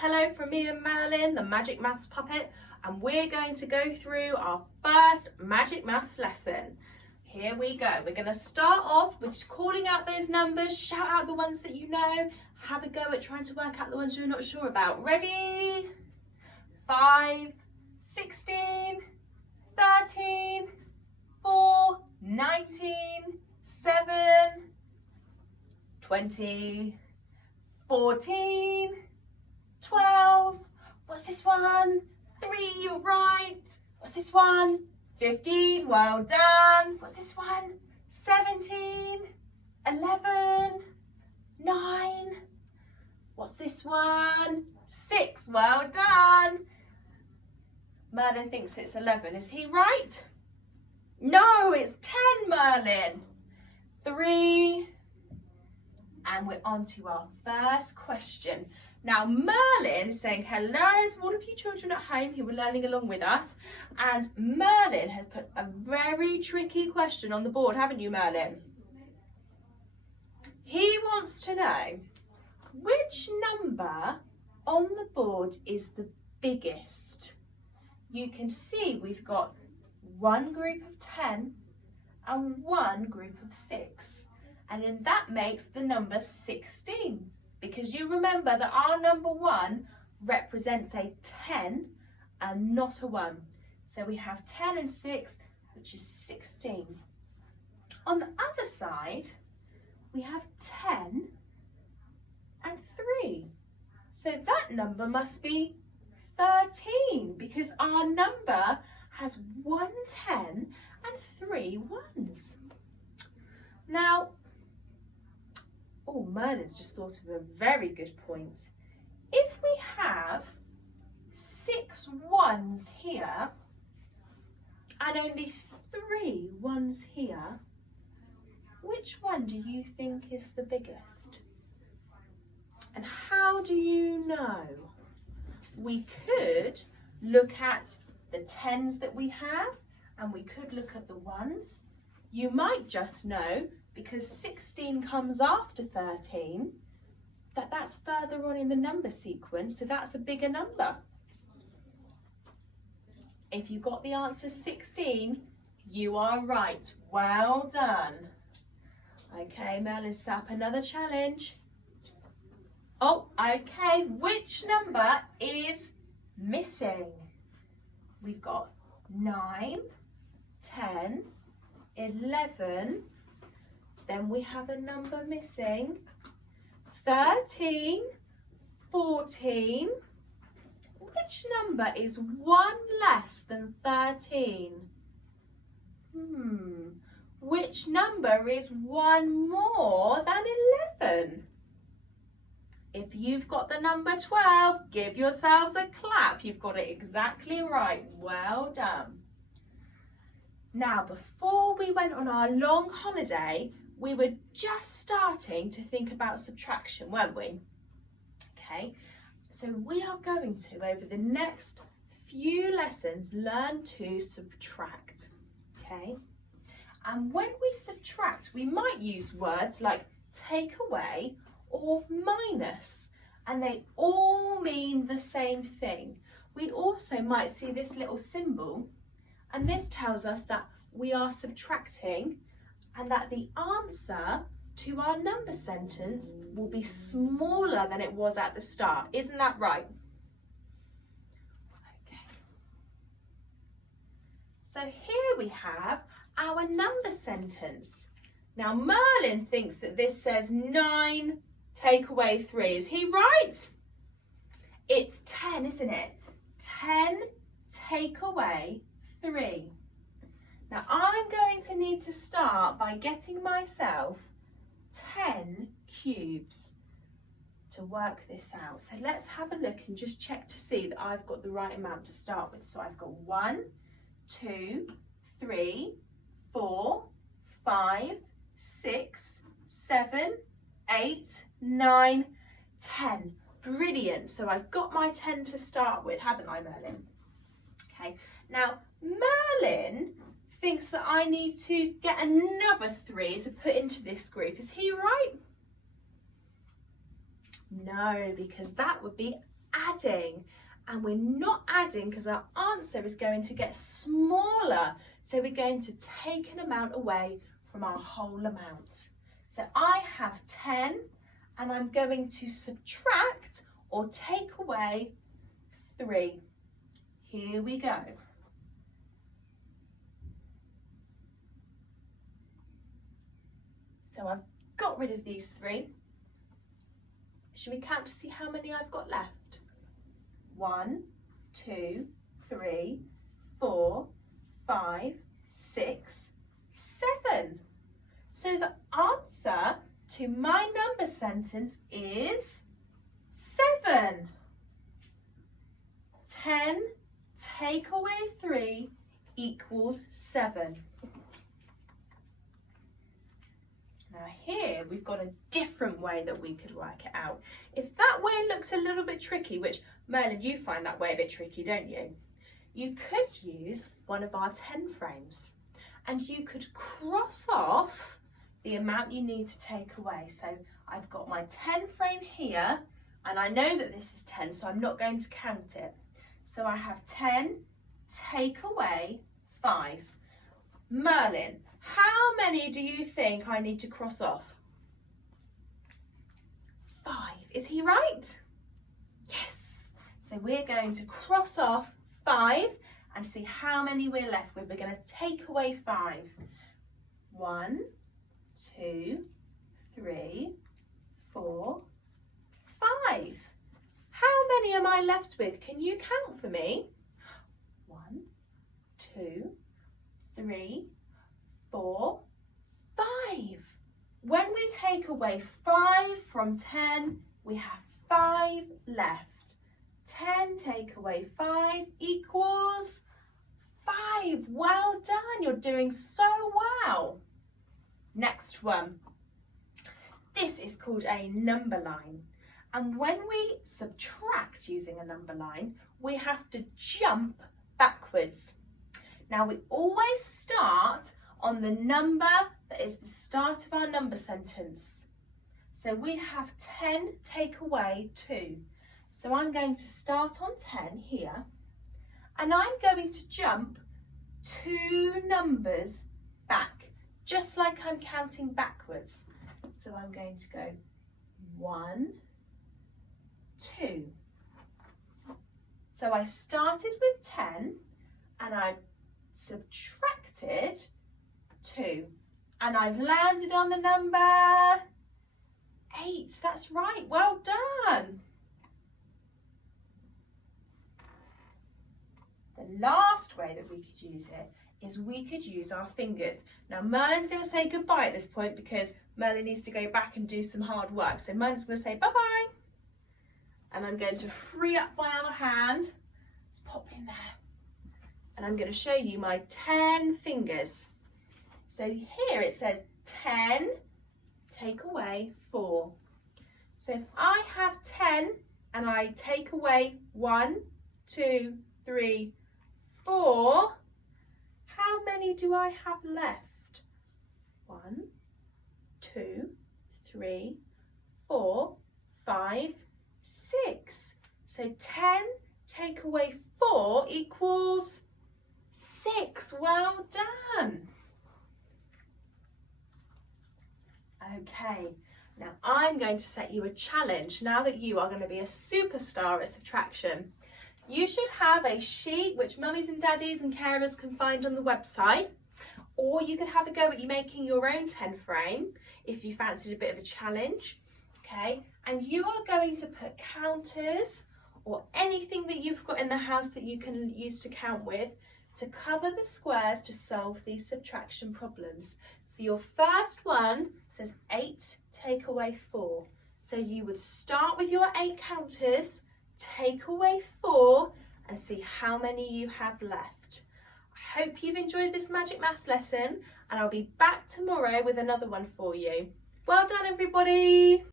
hello from me and Merlin, the Magic Maths Puppet, and we're going to go through our first Magic Maths lesson. Here we go. We're going to start off with calling out those numbers, shout out the ones that you know, have a go at trying to work out the ones you're not sure about. Ready? 5, 16, 13, 4, 19, 7, 20, 14, 12, what's this one? 3, you're right. What's this one? 15, well done. What's this one? 17, 11, 9. What's this one? 6, well done. Merlin thinks it's 11, is he right? No, it's 10, Merlin. 3, and we're on to our first question. Now, Merlin is saying hello to all of you children at home who were learning along with us. And Merlin has put a very tricky question on the board, haven't you, Merlin? He wants to know which number on the board is the biggest. You can see we've got one group of 10 and one group of 6. And then that makes the number 16. Because you remember that our number 1 represents a 10 and not a 1. So we have 10 and 6, which is 16. On the other side, we have 10 and 3. So that number must be 13 because our number has 1 10 and 3 1s. Now, Merlin's just thought of a very good point. If we have 6 1s here and only 3 1s here, which one do you think is the biggest? And how do you know? We could look at the 10s that we have and we could look at the 1s. You might just know, because 16 comes after 13, that's further on in the number sequence, so that's a bigger number. If you got the answer 16, you are right. Well done. Okay, Merlin's set up another challenge. Oh, okay, which number is missing? We've got 9, 10, 11, then we have a number missing, 13, 14. Which number is 1 less than 13? Which number is 1 more than 11? If you've got the number 12, give yourselves a clap. You've got it exactly right. Well done. Now, before we went on our long holiday, we were just starting to think about subtraction, weren't we? Okay, so we are going to, over the next few lessons, learn to subtract, okay? And when we subtract, we might use words like take away or minus, and they all mean the same thing. We also might see this little symbol, and this tells us that we are subtracting and that the answer to our number sentence will be smaller than it was at the start. Isn't that right? Okay. So here we have our number sentence. Now Merlin thinks that this says 9 take away 3. Is he right? It's 10, isn't it? 10 take away 3. Now I'm going to need to start by getting myself 10 cubes to work this out. So let's have a look and just check to see that I've got the right amount to start with. So I've got 1, 2, 3, 4, 5, 6, 7, 8, 9, 10. Brilliant. So I've got my 10 to start with, haven't I, Merlin? Okay. Now, Merlin thinks that I need to get another 3 to put into this group. Is he right? No, because that would be adding adding. And we're not adding because our answer is going to get smaller. So we're going to take an amount away from our whole amount. So I have 10 and I'm going to subtract or take away 3. Here we go. So I've got rid of these 3. Should we count to see how many I've got left? 1, 2, 3, 4, 5, 6, 7. So the answer to my number sentence is 7. 10 take away 3 equals 7. Now here we've got a different way that we could work it out. If that way looks a little bit tricky, which Merlin, you find that way a bit tricky, don't you? You could use one of our 10 frames and you could cross off the amount you need to take away. So I've got my 10 frame here and I know that this is 10, so I'm not going to count it. So I have 10 take away 5. Merlin, how many do you think I need to cross off? 5. Is he right? Yes. So we're going to cross off 5 and see how many we're left with. We're going to take away 5. 1, 2, 3, 4, 5. How many am I left with? Can you count for me? 1, 2, 3, 4, 5. When we take away 5 from 10, we have 5 left. 10 take away 5 equals 5. Well done, you're doing so well. Next one. This is called a number line. And when we subtract using a number line, we have to jump backwards. Now we always start on the number that is the start of our number sentence. So we have 10 take away 2. So I'm going to start on 10 here and I'm going to jump 2 numbers back, just like I'm counting backwards. So I'm going to go 1, 2. So I started with 10 and I've subtracted 2 and I've landed on the number 8. That's right, well done. The last way that we could use it is we could use our fingers. Now Merlin's going to say goodbye at this point because Merlin needs to go back and do some hard work. So Merlin's going to say bye-bye. And I'm going to free up my other hand. Let's pop in there. And I'm going to show you my 10 fingers. So here it says 10, take away 4. So if I have 10 and I take away 1, 2, 3, 4, how many do I have left? 1, 2, 3, 4, 5, 6. So 10 take away 4 equals 6. Well done. Okay, now I'm going to set you a challenge now that you are going to be a superstar at subtraction. You should have a sheet which mummies and daddies and carers can find on the website, or you could have a go at you making your own 10 frame if you fancied a bit of a challenge. Okay, and you are going to put counters or anything that you've got in the house that you can use to count with to cover the squares to solve these subtraction problems. So your first one says 8 take away 4. So you would start with your 8 counters, take away 4 and see how many you have left. I hope you've enjoyed this magic maths lesson and I'll be back tomorrow with another one for you. Well done everybody!